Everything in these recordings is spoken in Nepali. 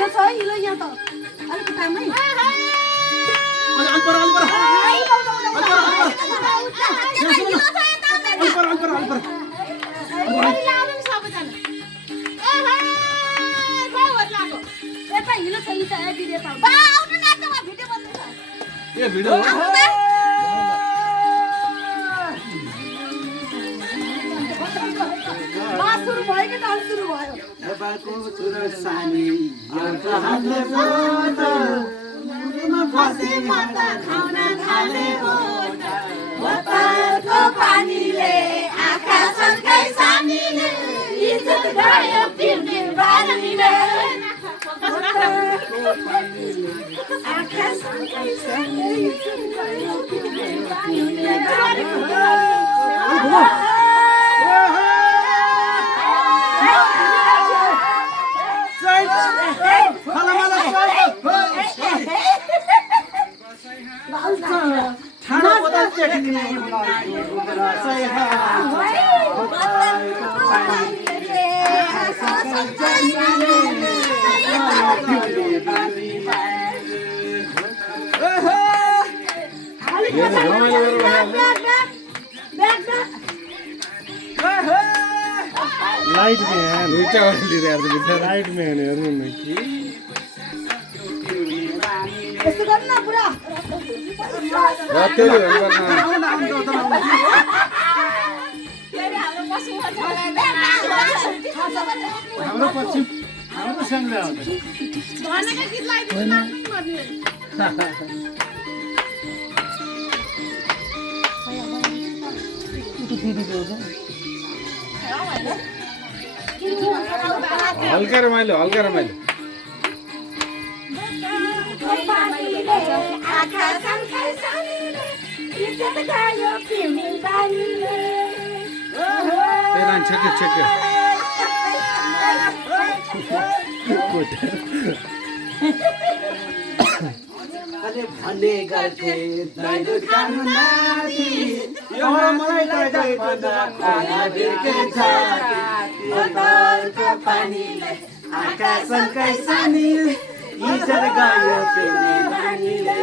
हिलो छ है हिलो यहाँ त अलिक टाइममै यता हिलो छ यता दिदी यता आउनु न त म भिडियो बन्दैछ ए भिडियो सुरु भयो कि डान्स सुरु भयो बाको छुरा सानी एउटा हातले बोतल फसे माता खाउन थाले बोतलको पानीले आँखा सन्कै सानीले इज्जत गयो पिउने बानीले आँखा सन्कै सानीले इज्जत गयो पिउने बानीले ठाडो बोतल चेक्ने सही है लाइट मैन दुईटा लिइरहेको छ लाइट मैन हेर्नु न कि यस्तो गर्नु न बुढा रातैले हेर्नु हाम्रो पछि हाम्रो सँगै हो भनेको गीत लगाइदिनु पर्ने हल्का रमाइलो आँखा सन्कै सानीले इज्जत गयो पिउने बानीले छेक्यो अरे भन्ने गर्थे दैलो खानु नाति यो मलाई दैलो खाना बिर्के छ बोतलको पानीले आँखा सन्कै सानीले इज्जत गयो पिउने बानीले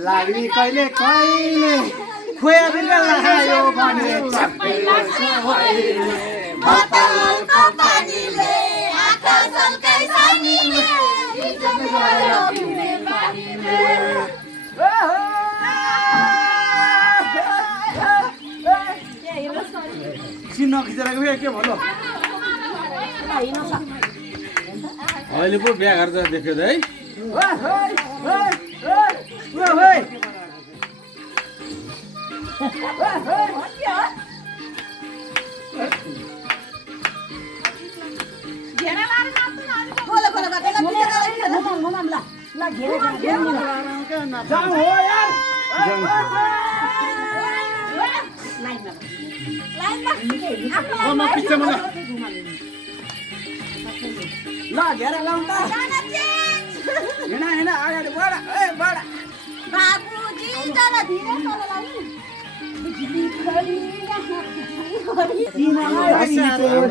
लाग्ने कहिले कहिले खोया बिर्का लगायो भने चप्पै लाग्छ बोतलको पानीले आँखा सन्कै सानीले इज्जत गयो पिउने बानीले चिन्न खिचेर के भन्नु अहिले पो बिहा गर्दा देख्यो त है ल घेरा लाउँ त हिँड अगाडि बढ बढ बाबुजी तर धीरे तल लाग्नु बिजुली खरी यहाँ